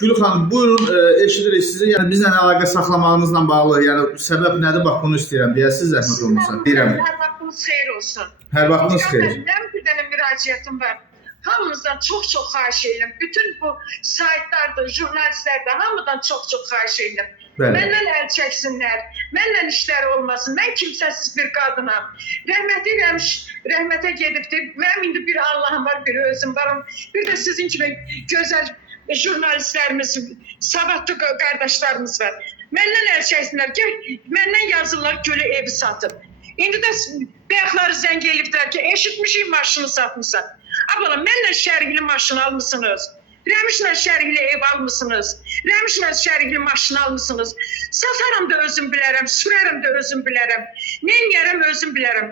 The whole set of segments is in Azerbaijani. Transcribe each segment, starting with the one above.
Gül xanım, buyurun, eşidirik sizi. Yəni bizlə əlaqə saxlamağınızla bağlı, yəni səbəb nədir? Bax bunu istəyirəm deyəsiniz, zəhmət olmasa. Deyirəm. Hər vaxtınız xeyir olsun. Hər vaxtınız xeyir. Mənim bir dənə müraciətim var. Hamınızdan çox xahiş edirəm. Bütün bu saytlarda, jurnalistlərdən hamıdan çox xahiş edirəm. Bəli. Məndən əl çəksinlər. Mənlə işləri olmasın. Mən kimsəsiz bir qadınam. Rəhməti rəhmətə gedibdir. Mənim indi bir Allahım var, bir özüm varam. Bir də sizin kimi gözəl jurnalistlərimiz, savadlı qardaşlarımız var. Məndən əl çəksinlər. Məndən yazırlar Gülü evi satıb. İndi də bəyəxləri zəng eliblər ki, eşitmişik maşını satmışsan. Abala, mənlə şərhli maşını almışsınız. Rəmişlə şərhli ev almışsınız. Rəmişlə şərhli maşını almışsınız. Sataram da özüm bilərəm, sürərəm də özüm bilərəm. Neyərəm özüm bilərəm.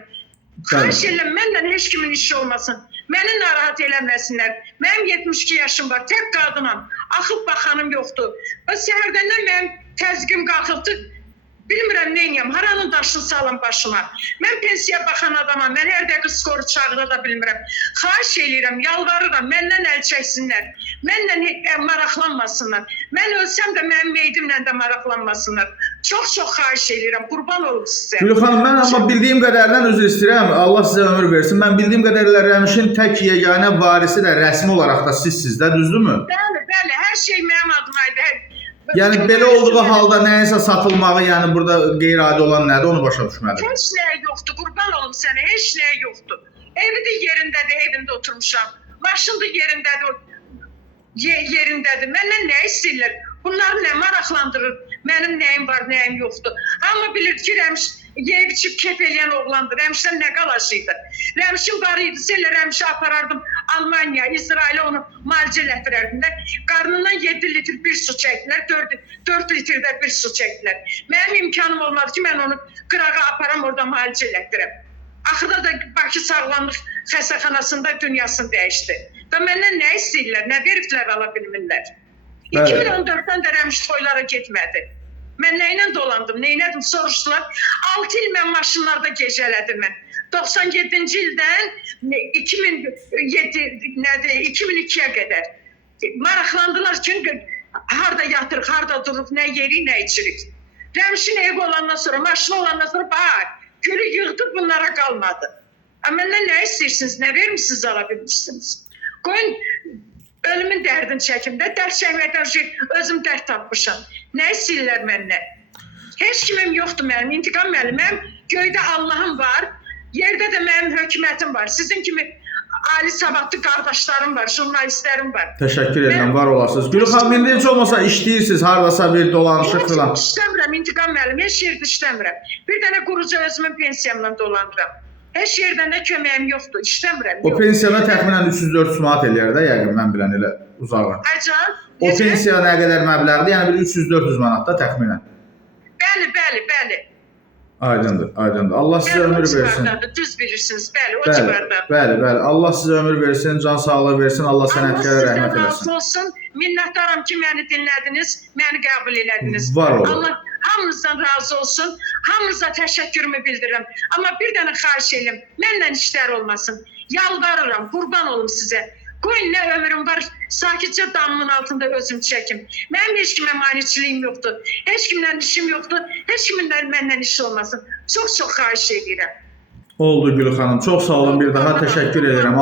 Xahiş edirəm, mənlə heç kimin işi olmasın. Məni narahat eləməsinlər. Mənim 72 yaşım var, tək qadınam. Axıb baxanım yoxdur. Səhərdəndən mənim təzyiqim qalxıbdır. Bilmirəm neyniyəm, haranın daşını salam başıma. Mən pensiya baxan adamam, mən hər dəqiqə skoru çağıra da bilmirəm. Xahiş edirəm, yalvarıram, məndən əl çəksinlər. Mənlə maraqlanmasınlar. Mən ölsəm də mənim meydimlə də maraqlanmasınlar. Çox xahiş edirəm, qurban olum sizə. Gül xanım, mən amma bildiyim qədərindən üzr istəyirəm. Allah sizə ömür versin. Mən bildiyim qədərilə Rəmişin tək yeganə varisi də rəsmi olaraq da sizsiniz də, düzdürmü? Bəli, hər şey mənim adıma idi. Yəni belə olduğu halda nəyəsə satılmağı, yəni burada qeyri-adi olan nədir, onu başa düşməliyəm. Heç nəyə yoxdur, qurban olum sənə, heç nəyə yoxdur. Evi də yerindədir, evində oturmuşam. Maşın da yerindədir. Məndən nə istəyirlər? Bunları nə maraqlandırır? Mənim nəyim var, nəyim yoxdur. Amma bilir ki, Rəmiş yeyib içib kef eləyən oğlandır. Rəmişdən nə qalaşıydı? Rəmişin var idi, elə Rəmişi aparardım Almanya, İsrailə onu müalicə elətdirərdim də. Qarnından 7 litr bir su çəkdilər, 4 litrdə bir su çəkdilər. Mənim imkanım olmadı ki, mən onu qırağa aparam, orada müalicə elətdirəm. Axırda da Bakı Sağlamlıq Xəstəxanasında dünyasını dəyişdi. Və məndən nə istəyirlər, nə veriblər ala bilmirlər. 2014-dən də Rəmiş toylara getmədi. Mən nəylə dolandım, neynədim soruşdular. 6 il mən maşınlarda gecələdim mən. 97-ci ildən 2002-yə qədər. Maraqlandılar ki, harada yatırıq, harada duruq, nə yerik, nə içirik. Rəmişin evi olandan sonra, maşını olandan sonra, bax, Gülü yığdı, bunlara qalmadı. Məndən nə istəyirsiniz, nə vermişsiniz, ala bilmişsiniz. Qoyun, ölümün dərdini çəkim də, dərd çəkməkdən özüm dərd tapmışam. Nə istəyirlər məndən? Heç kimim yoxdur mənim, intiqam müəlliməm, göydə Allahım var, yerdə də mənim hökumətim var. Sizin kimi ali savadlı qardaşlarım var, jurnalistlərim var. Təşəkkür edirəm, var olasınız. Gül xanım, indi heç olmasa işləyirsiniz, haradasa bir dolanışıq filan. İşləmirəm, intiqam müəllim, heç yerdə işləmirəm. Bir dənə qurucu özümün pensiyamla dolanıram. Heç yerdən də köməyim yoxdur, işləmirəm. O pensiyana təxminən 300-400 manat eləyər də, yəqin mən bilən elə uzağa. Acan? O pensiya nə qədər məbləğdir? Yəni bir 300-400 manat da təxminən. Bəli. Aydındır. Allah sizə ömür versin. Düz bilirsiniz, bəli, o civarda. Bəli. Allah sizə ömür versin, can sağlığı versin, Allah sənətkara rəhmət eləsin. Allah sizə razı olsun. Minnətdaram ki, məni dinlədiniz, məni qəbul elədiniz. Var olun. Allah hamınızdan razı olsun. Hamınıza təşəkkürümü bildirirəm. Amma bir dənə xahiş edirəm, mənlə işlər olmasın. Yalvarıram, qurban olum sizə. Qoyun nə ömrüm var, sakitcə damımın altında özüm çəkim. Mənim heç kimə maniçiliyim yoxdur. Heç kimlə işim yoxdur. Heç kiminlə məndən iş olmasın. Çox xahiş edirəm. Oldu Gül xanım. Çox sağ olun. Bir daha təşəkkür edirəm.